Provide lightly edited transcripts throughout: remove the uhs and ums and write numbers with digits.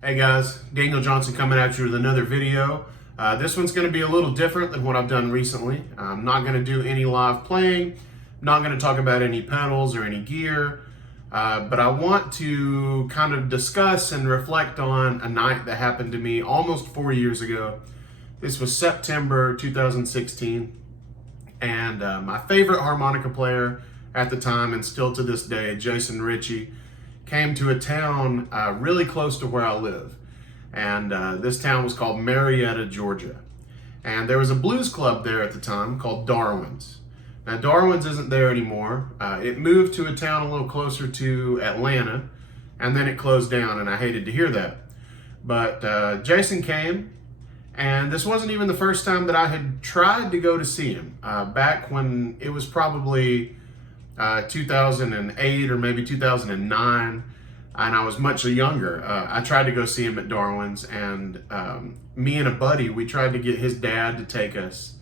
Hey guys, Daniel Johnson coming at you with another video. This one's going to be a little different than what I've done recently. I'm not going to do any live playing, not going to talk about any pedals or any gear, but I want to kind of discuss and reflect on a night that happened to me almost 4 years ago. This was September 2016, and my favorite harmonica player at the time, and still to this day, Jason Ricci, came to a town really close to where I live. And this town was called Marietta, Georgia. And there was a blues club there at the time called Darwin's. Now Darwin's isn't there anymore. It moved to a town a little closer to Atlanta, and then it closed down, and I hated to hear that. But Jason came, and this wasn't even the first time that I had tried to go to see him. Back when it was probably 2008 or maybe 2009, and I was much younger. I tried to go see him at Darwin's, and me and a buddy, we tried to get his dad to take us,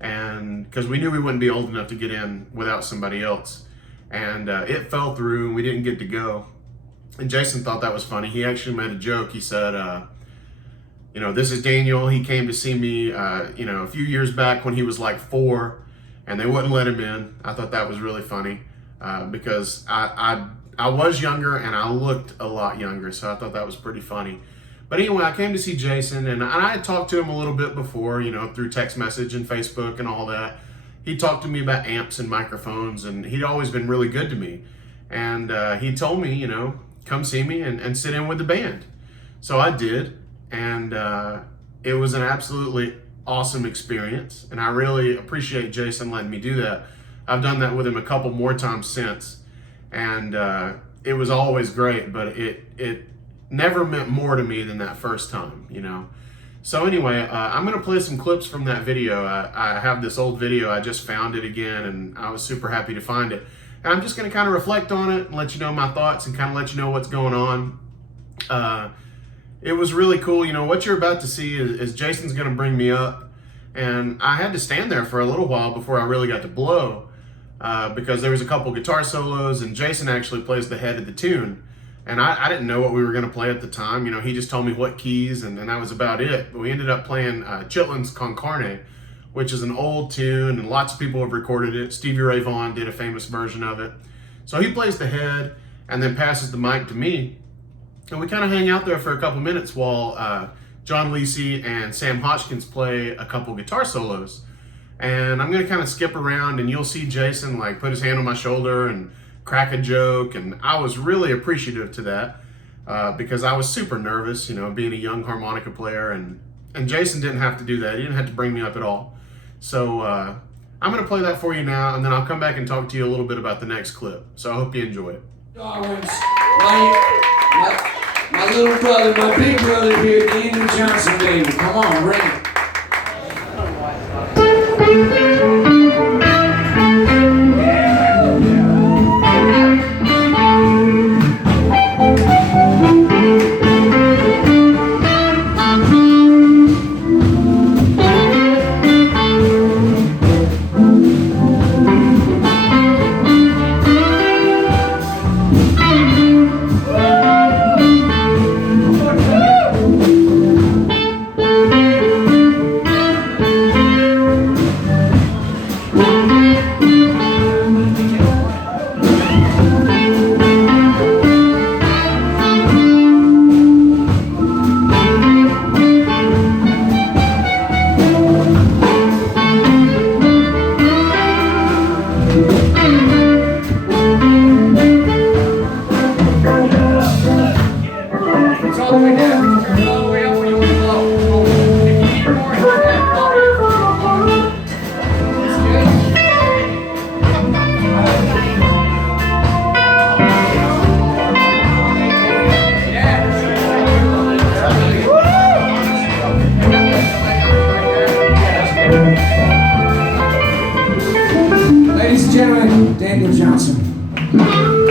and because we knew we wouldn't be old enough to get in without somebody else, and it fell through and we didn't get to go. And Jason thought that was funny. He actually made a joke. He said, this is Daniel. He came to see me a few years back when he was like 4, and they wouldn't let him in. I thought that was really funny because I was younger and I looked a lot younger, so I thought that was pretty funny. But anyway, I came to see Jason, and I had talked to him a little bit before, through text message and Facebook and all that. He talked to me about amps and microphones, and he'd always been really good to me. And he told me, come see me and sit in with the band. So I did, and it was an absolutely awesome experience, and I really appreciate Jason letting me do that. I've done that with him a couple more times since, and it was always great, but it never meant more to me than that first time, So anyway, I'm gonna play some clips from that video. I have this old video. I just found it again, and I was super happy to find it. And I'm just gonna kind of reflect on it and let you know my thoughts and kind of let you know what's going on. It was really cool. What you're about to see is Jason's gonna bring me up, and I had to stand there for a little while before I really got to blow because there was a couple guitar solos, and Jason actually plays the head of the tune. And I didn't know what we were gonna play at the time. He just told me what keys, and that was about it. But we ended up playing Chitlins Con Carne, which is an old tune, and lots of people have recorded it. Stevie Ray Vaughan did a famous version of it. So he plays the head and then passes the mic to me. And we kind of hang out there for a couple minutes while John Lisi and Sam Hodgkins play a couple guitar solos. And I'm gonna kind of skip around, and you'll see Jason like put his hand on my shoulder and crack a joke. And I was really appreciative to that because I was super nervous, being a young harmonica player. And Jason didn't have to do that. He didn't have to bring me up at all. So I'm gonna play that for you now, and then I'll come back and talk to you a little bit about the next clip. So I hope you enjoy it. Darwin's, my little brother, my big brother here, Daniel Johnson, baby. Come on, bring it. Ladies and gentlemen, Daniel Johnson. Yeah.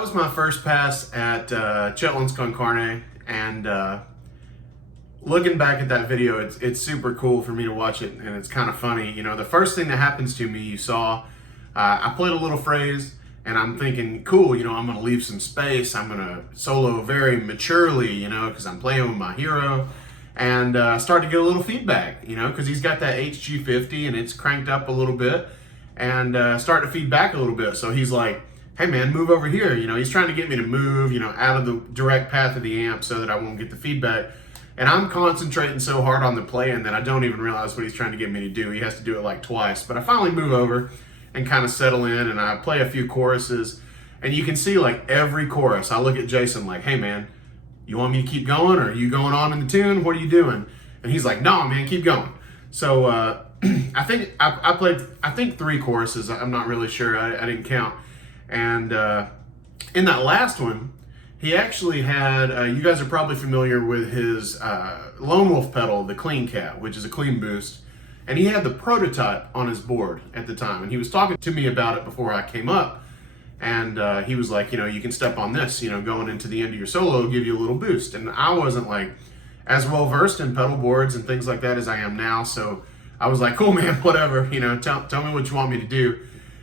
that was my first pass at Chitlins Con Carne, and looking back at that video, it's super cool for me to watch it, and it's kind of funny. You know, the first thing that happens to me, you saw, I played a little phrase, and I'm thinking, cool, you know, I'm gonna leave some space, I'm gonna solo very maturely, you know, because I'm playing with my hero, and start to get a little feedback, you know, because he's got that HG50 and it's cranked up a little bit, and start to feed back a little bit. So he's like, hey man, move over here. You know, he's trying to get me to move, you know, out of the direct path of the amp so that I won't get the feedback. And I'm concentrating so hard on the playing that I don't even realize what he's trying to get me to do. He has to do it like twice. But I finally move over and kind of settle in, and I play a few choruses. And you can see like every chorus, I look at Jason like, hey man, you want me to keep going, or are you going on in the tune? What are you doing? And he's like, no man, keep going. So I think I played, I think 3 choruses. I'm not really sure, I didn't count. And in that last one, he actually had, you guys are probably familiar with his Lone Wolf pedal, the Clean Cat, which is a clean boost. And he had the prototype on his board at the time. And he was talking to me about it before I came up. And he was like, you know, you can step on this, you know, going into the end of your solo, it'll give you a little boost. And I wasn't like as well versed in pedal boards and things like that as I am now. So I was like, cool man, whatever, you know, tell me what you want me to do.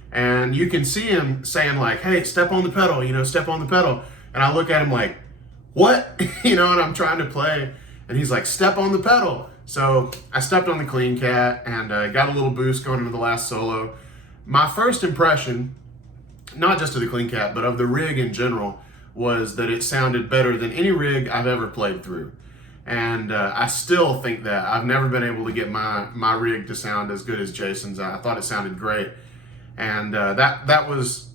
And you can see him saying like, hey, step on the pedal, you know, step on the pedal. And I look at him like, what? You know, and I'm trying to play. And he's like, step on the pedal. So I stepped on the Clean Cat and got a little boost going into the last solo. My first impression, not just of the Clean Cat, but of the rig in general, was that it sounded better than any rig I've ever played through. And I still think that. I've never been able to get my rig to sound as good as Jason's. I thought it sounded great. And that was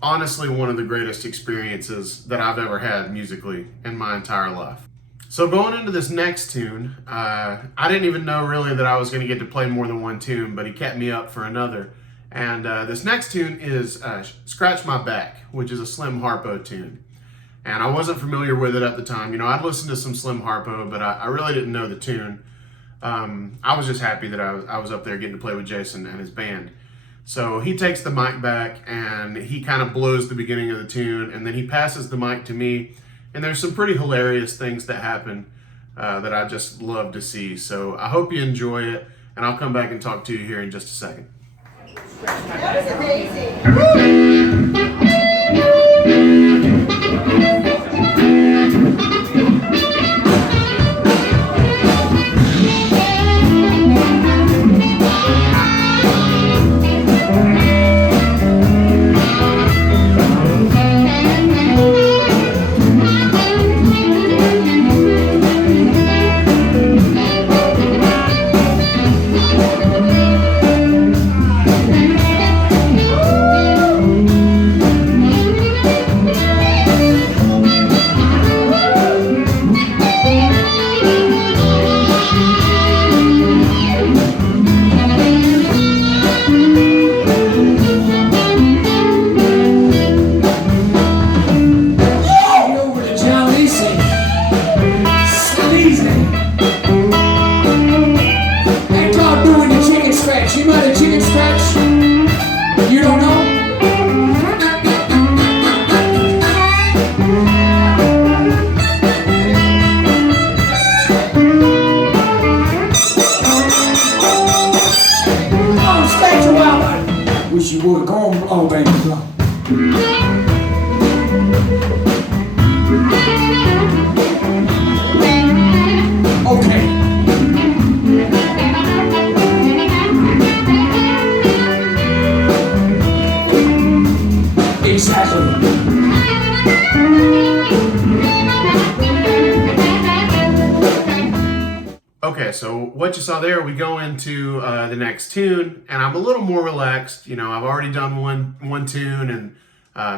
honestly one of the greatest experiences that I've ever had musically in my entire life. So going into this next tune, I didn't even know really that I was going to get to play more than one tune, but he kept me up for another. And this next tune is Scratch My Back, which is a Slim Harpo tune. And I wasn't familiar with it at the time. You know, I'd listened to some Slim Harpo, but I really didn't know the tune. I was just happy that I was up there getting to play with Jason and his band. So he takes the mic back and he kind of blows the beginning of the tune, and then he passes the mic to me, and there's some pretty hilarious things that happen that I just love to see. So I hope you enjoy it, and I'll come back and talk to you here in just a second. That was amazing. Wish you would have gone, oh baby. Okay. Exactly. Okay, so what you saw there, we go into the next tune, and I'm a little more relaxed. You know, I've already done one tune, and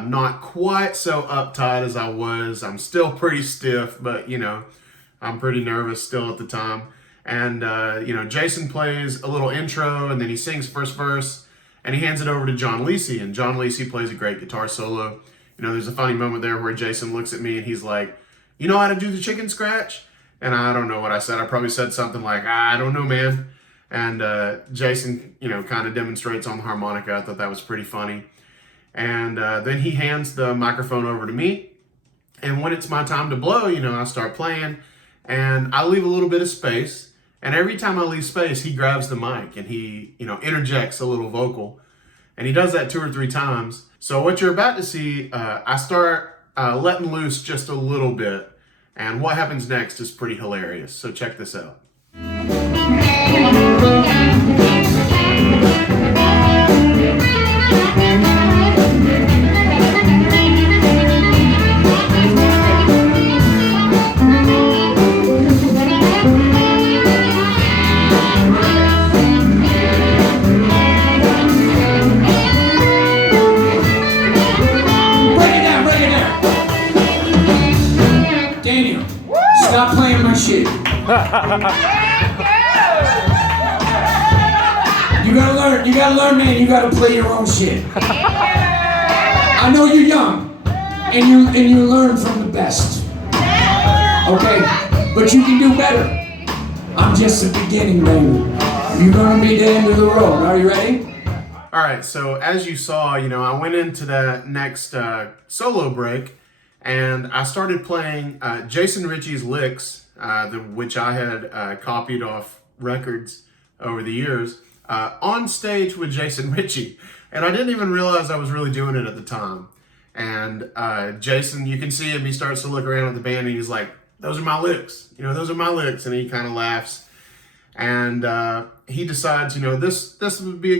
not quite so uptight as I was. I'm still pretty stiff, but you know, I'm pretty nervous still at the time. And you know, Jason plays a little intro, and then he sings first verse, and he hands it over to John Lisi, and John Lisi plays a great guitar solo. You know, there's a funny moment there where Jason looks at me and he's like, "You know how to do the chicken scratch?" And I don't know what I said. I probably said something like, I don't know, man. And Jason, you know, kind of demonstrates on the harmonica. I thought that was pretty funny. And then he hands the microphone over to me. And when it's my time to blow, I start playing and I leave a little bit of space. And every time I leave space, he grabs the mic and he, interjects a little vocal. And he does that 2 or 3 times. So what you're about to see, I start letting loose just a little bit. And what happens next is pretty hilarious. So check this out. Stop playing my shit. You gotta learn, man. You gotta play your own shit. I know you're young, and you learn from the best. Okay, but you can do better. I'm just the beginning, baby. You're gonna be the end of the road. Are you ready? All right. So as you saw, I went into that next solo break. And I started playing Jason Ricci's licks, which I had copied off records over the years, on stage with Jason Ricci. And I didn't even realize I was really doing it at the time. And Jason, you can see him, he starts to look around at the band and he's like, those are my licks. Those are my licks. And he kind of laughs. And he decides, this would be as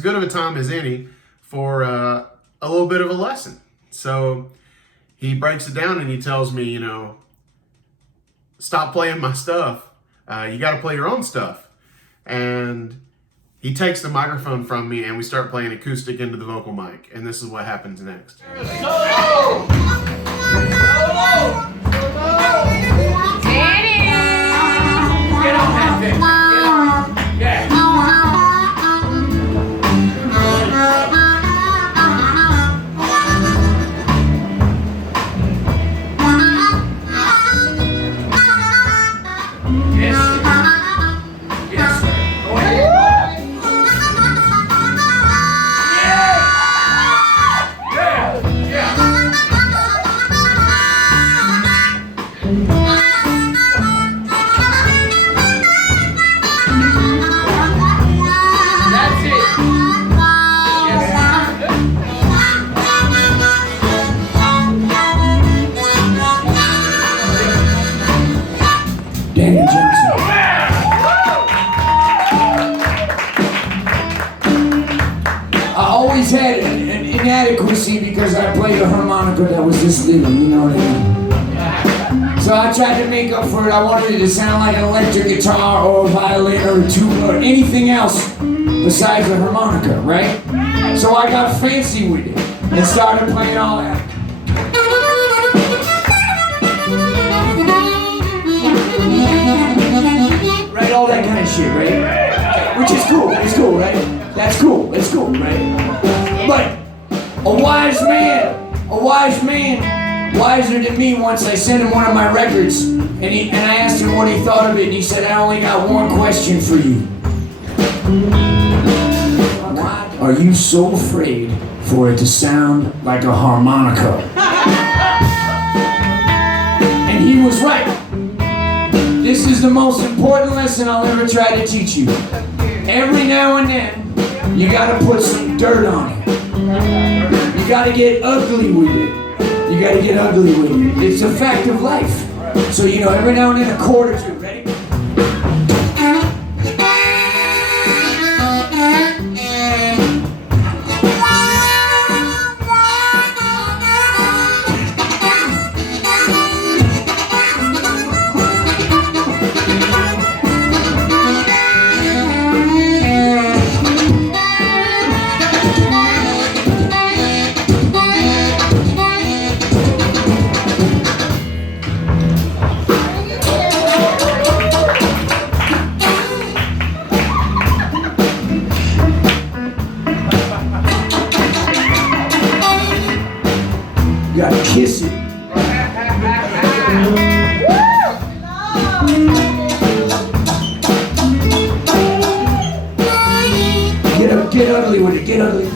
good of a time as any for a little bit of a lesson. So he breaks it down and he tells me, stop playing my stuff. You got to play your own stuff. And he takes the microphone from me and we start playing acoustic into the vocal mic. And this is what happens next. Solo! Danny! Get on that thing. Get on. Yeah. I always had an inadequacy because I played a harmonica that was this little, you know what I mean? So I tried to make up for it. I wanted it to sound like an electric guitar or a violin or a tuba or anything else besides a harmonica, right? So I got fancy with it and started playing all that. Right, all that kind of shit, right? Which is cool, it's cool, right? That's cool, it's cool, right? But a wise man, wiser than me, once I sent him one of my records, and I asked him what he thought of it, and he said, I only got one question for you. Why are you so afraid for it to sound like a harmonica? And he was right. This is the most important lesson I'll ever try to teach you. Every now and then, you gotta put some dirt on it. You gotta get ugly with it. You gotta get ugly with it. It's a fact of life. So, every now and then, a chord or two. Ready? You gotta kiss it. Get ugly with it, get ugly.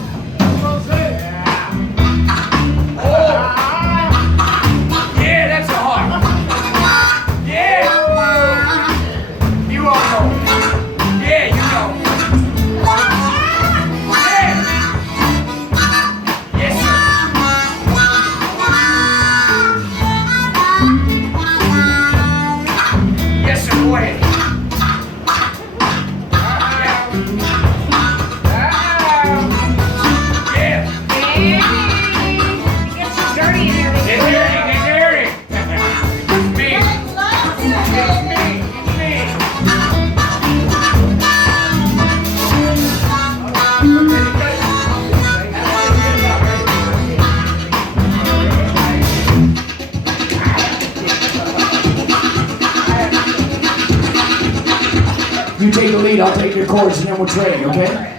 I'll take the chords and then we'll trade, okay?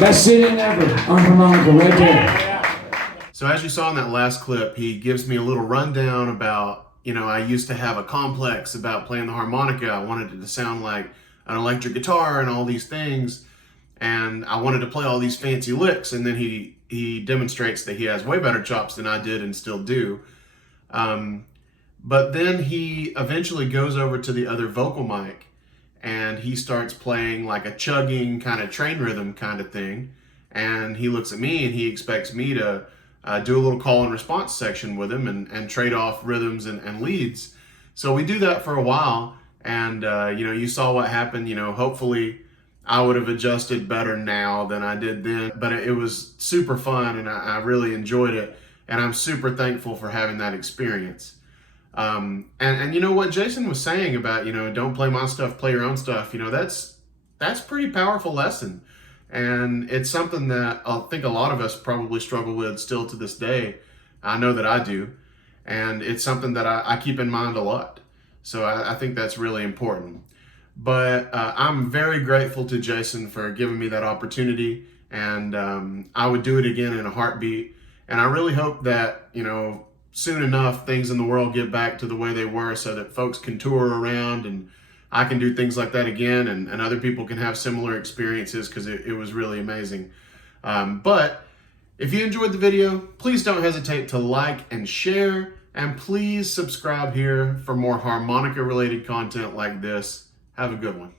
Best sitting ever on harmonica right there. So as you saw in that last clip, he gives me a little rundown about, I used to have a complex about playing the harmonica. I wanted it to sound like an electric guitar and all these things. And I wanted to play all these fancy licks. And then he demonstrates that he has way better chops than I did and still do. But then he eventually goes over to the other vocal mic and he starts playing like a chugging kind of train rhythm kind of thing. And he looks at me and he expects me to do a little call and response section with him and trade off rhythms and leads. So we do that for a while. And, you saw what happened. Hopefully I would have adjusted better now than I did then. But it was super fun and I really enjoyed it. And I'm super thankful for having that experience. And you know what Jason was saying about, don't play my stuff, play your own stuff. That's pretty powerful lesson. And it's something that I think a lot of us probably struggle with still to this day. I know that I do. And it's something that I keep in mind a lot. So I think that's really important. But I'm very grateful to Jason for giving me that opportunity. And I would do it again in a heartbeat. And I really hope that, soon enough things in the world get back to the way they were so that folks can tour around. And I can do things like that again, and other people can have similar experiences, because it was really amazing. But if you enjoyed the video, please don't hesitate to like and share, and please subscribe here for more harmonica related content like this. Have a good one.